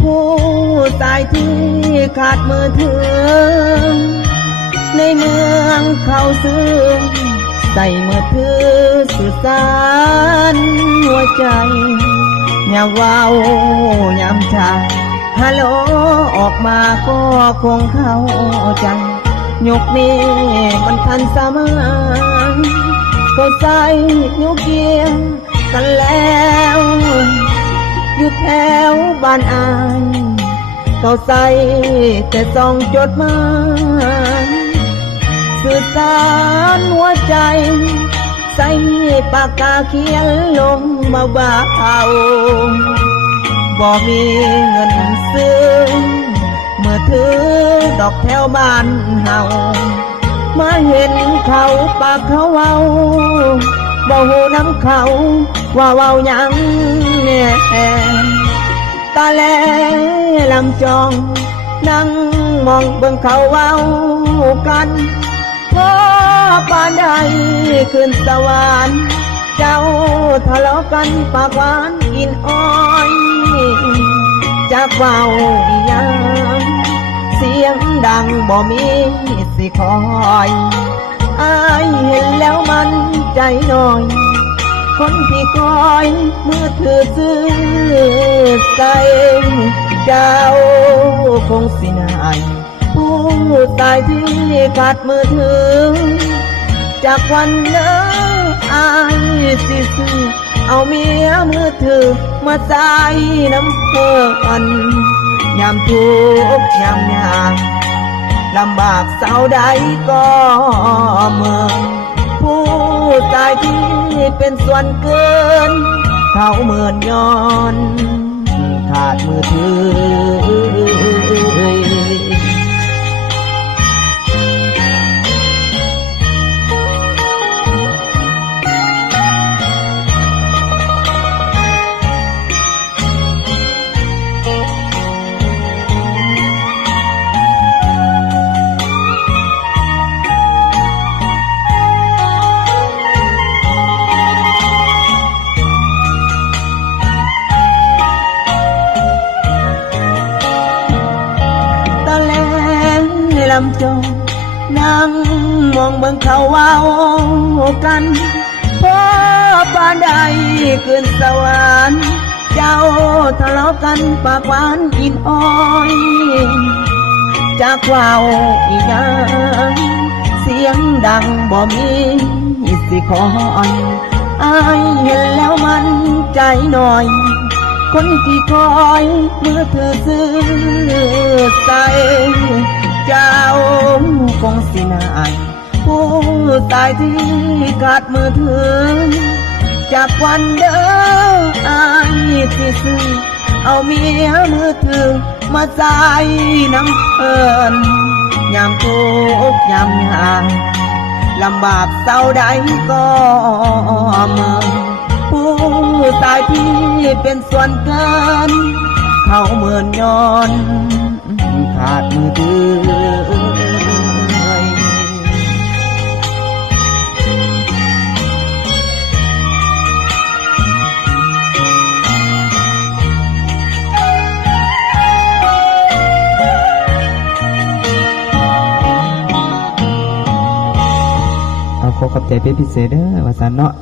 ผู้ตายที่ขาดมือถือในเมืองเขาซื้อใส่มือถือสื่อสารหัวใจยามว้าวยามชาฮัลโหลออกมาก็คงเข้าใจยกนี้มันทันสมัยก็ใส่ยกเกียงกันแล้วอยู่แถวบ้านอายเขาใส่แต่ส่องจดหมายสื่อสารหัวใจใส่ปากกาเขียนลงมาบ่าวบ่มีเงินซื้อมือถือดอกแถวบ้านเฮามาเห็นเขาปากเขาเว้าบ่หูน้ำเขาว่าเว้าหยังแน่ตาแลลำจองนั่งมองเบิ่งเขาเว้ากันพอปานใดขึ้นสวรรค์เจ้าทะเลาะกันปากหวานกินอ้อยจากเว้าอีหยังเสียงดังบ่มีสิคอยอายเห็นแล้วมันใจน้อยคนที่คอยมือถือซื้อใส่เจ้าคงสินายผู้ตายที่ขาดมือถือจากวันเลิกอายสิซื้อเอาเมียมือถือมาใส่น้ำเพื่อนยามทุกข์ยามยากลำบากเศร้าใดก็เมื่อผู้ตายที่เป็นส่วนเกินเขาเหมือนย้อนขาดมือถือลำจงนั่งมองเบิ่งเขาเว้ากันพอปานใดขึ้นสวรรค์เจ้าทะเลาะกันปากหวานกินอ้อยจากเว้าอีหยังเสียงดังบ่มีสิคอยอายเห็นแล้วมันใจหน่อยคนที่คอยมือถือซื้อใส่เจ้าคงสินายผู้ตายที่ขาดมือถือจากวันเดิมอายที่ซื้อเอาเมียมือถือมาใส่น้ำเพิ่นยามทุกข์ยามยากลำบากเศร้าใดก็เมื่อผู้ตายที่เป็นส่วนเกินเขาเหมือนย้อนขาดมือถือขอขอบใจเป็นพิเศษเด้อว่าซั่นเนาะ